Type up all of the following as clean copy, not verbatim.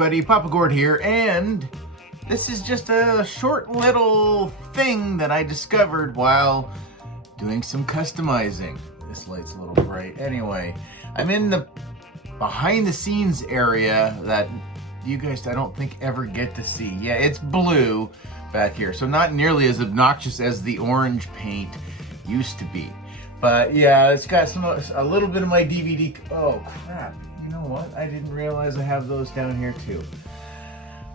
everybody, Papa Gord here, and this is just a short little thing that I discovered while doing some customizing. This light's a little bright. Anyway, I'm in the behind the scenes area that you guys, I don't think, ever get to see. Yeah, it's blue back here, so not nearly as obnoxious as the orange paint used to be. But yeah, it's got a little bit of my DVD. Oh crap, you know what? I didn't realize I have those down here too.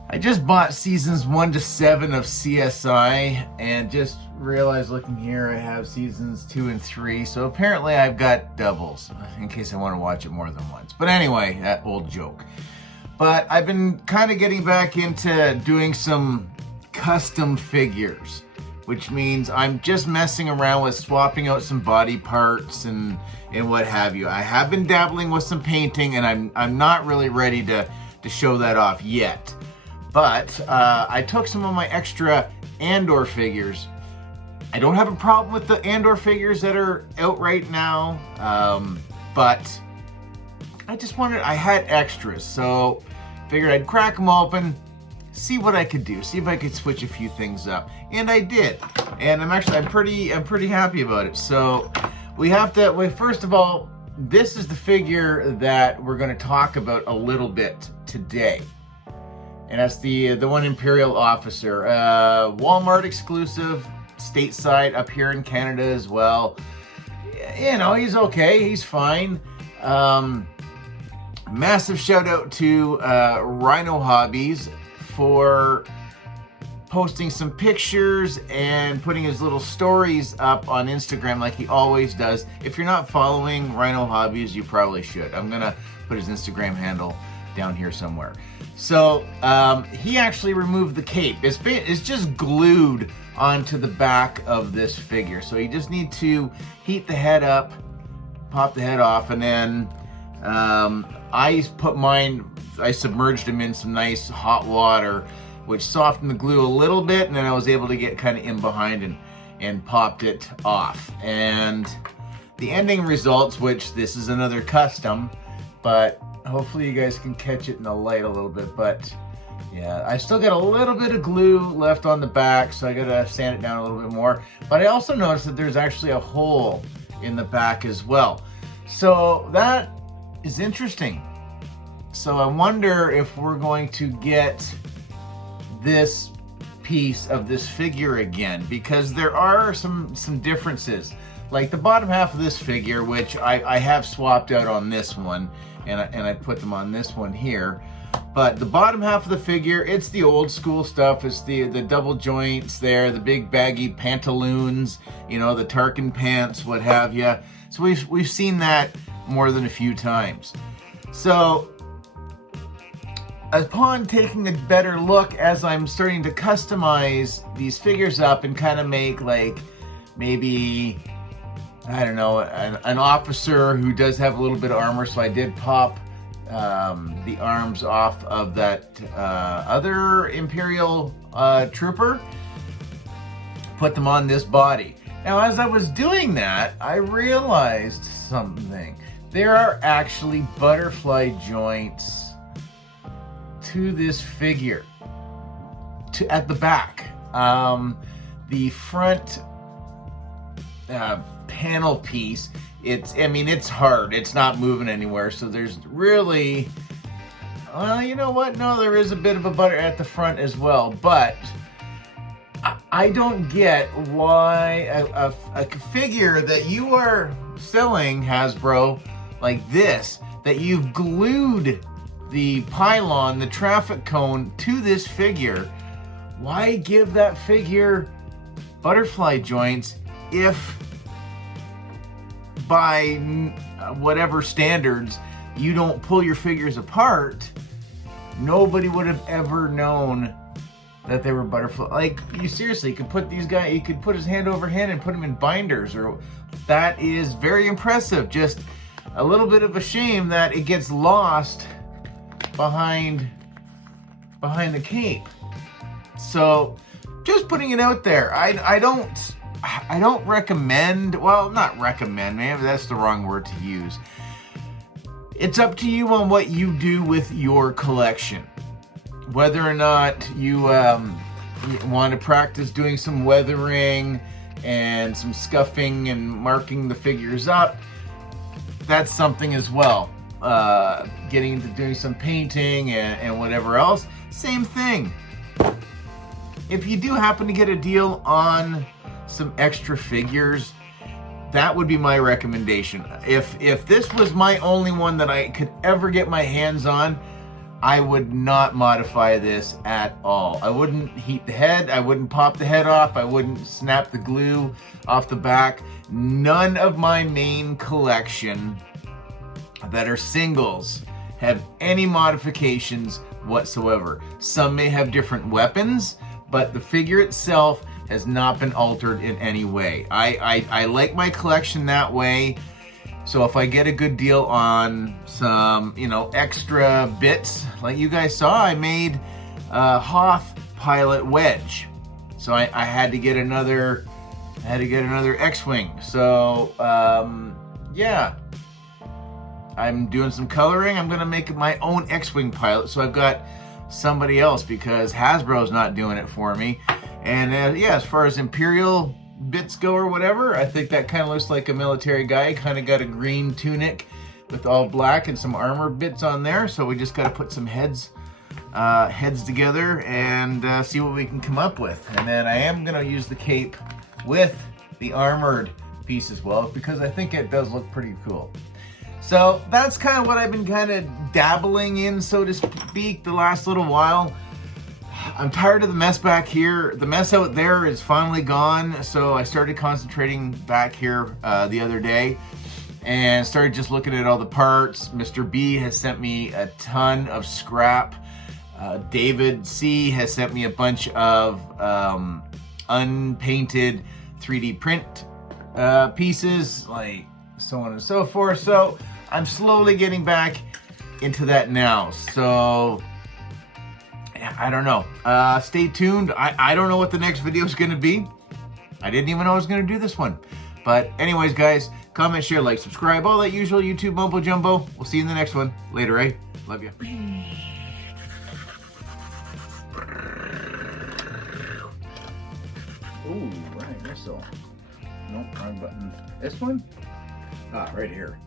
I just bought seasons 1 to 7 of CSI and just realized looking here I have seasons 2 and 3. So apparently I've got doubles in case I want to watch it more than once. But anyway, that old joke. But I've been kind of getting back into doing some custom figures, which means I'm just messing around with swapping out some body parts and what have you. I have been dabbling with some painting, and I'm not really ready to show that off yet. But I took some of my extra Andor figures. I don't have a problem with the Andor figures that are out right now, but I just wanted, I had extras, so figured I'd crack them open, see what I could do, see if I could switch a few things up, and I did. And I'm pretty happy about it. So we have to, well, first of all, this is the figure that we're going to talk about a little bit today. And that's the one Imperial officer, Walmart exclusive, stateside up here in Canada as well. You know, he's okay, he's fine. Massive shout out to Rhino Hobbies for posting some pictures and putting his little stories up on Instagram like he always does. If you're not following Rhino Hobbies, you probably should. I'm gonna put his Instagram handle down here somewhere. So he actually removed the cape. It's just glued onto the back of this figure. So you just need to heat the head up, pop the head off, and then I submerged him in some nice hot water, which softened the glue a little bit, and then I was able to get kind of in behind and popped it off. And the ending results, which this is another custom, but hopefully you guys can catch it in the light a little bit. But yeah, I still got a little bit of glue left on the back, so I gotta sand it down a little bit more. But I also noticed that there's actually a hole in the back as well. So that is interesting. So I wonder if we're going to get this piece of this figure again, because there are some differences. Like the bottom half of this figure, which I have swapped out on this one, and I put them on this one here. But the bottom half of the figure, it's the old school stuff. It's the double joints there, the big baggy pantaloons, you know, the Tarkin pants, what have you. So we've seen that more than a few times. So upon taking a better look, as I'm starting to customize these figures up and kind of make, like, maybe, I don't know, an officer who does have a little bit of armor, so I did pop the arms off of that other Imperial trooper, put them on this body. Now, as I was doing that, I realized something. There are actually butterfly joints to this figure, at the back. The front panel piece, it's hard. It's not moving anywhere. So there's really, well, you know what? No, there is a bit of a butter at the front as well. But I don't get why a figure that you are selling, Hasbro, like this, that you've glued the pylon, the traffic cone to this figure, why give that figure butterfly joints if by whatever standards you don't pull your figures apart? Nobody would have ever known that they were butterfly. Like, you seriously could put these guys, you could put his hand over hand and put them in binders, or that is very impressive. Just a little bit of a shame that it gets lost behind the cape. So just putting it out there. I don't recommend, well, not recommend, maybe that's the wrong word to use. It's up to you on what you do with your collection. whether or not you want to practice doing some weathering and some scuffing and marking the figures up, that's something as well. Getting into doing some painting and whatever else, same thing. If you do happen to get a deal on some extra figures, that would be my recommendation. If this was my only one that I could ever get my hands on, I would not modify this at all. I wouldn't heat the head, I wouldn't pop the head off, I wouldn't snap the glue off the back. None of my main collection that are singles have any modifications whatsoever. Some may have different weapons, but the figure itself has not been altered in any way. I like my collection that way. So if I get a good deal on some, extra bits, like you guys saw, I made a Hoth pilot wedge. So I had to get another X-Wing. So yeah, I'm doing some coloring. I'm gonna make my own X-Wing pilot. So I've got somebody else because Hasbro's not doing it for me. And yeah, as far as Imperial bits go or whatever, I think that kind of looks like a military guy. Kind of got a green tunic with all black and some armor bits on there. So we just got to put some heads together and see what we can come up with. And then I am going to use the cape with the armored piece as well, because I think it does look pretty cool. So that's kind of what I've been kind of dabbling in, so to speak, the last little while. I'm tired of the mess back here. The mess out there is finally gone, so I started concentrating back here the other day and started just looking at all the parts. Mr. B has sent me a ton of scrap. David C has sent me a bunch of unpainted 3D print pieces, like so on and so forth. So I'm slowly getting back into that now. So I don't know. Stay tuned. I don't know what the next video is going to be. I didn't even know I was going to do this one. But anyways, guys, comment, share, like, subscribe, all that usual YouTube mumbo jumbo. We'll see you in the next one. Later, eh? Love you. Ooh, right, missile. Nope, wrong button. This one? Ah, right here.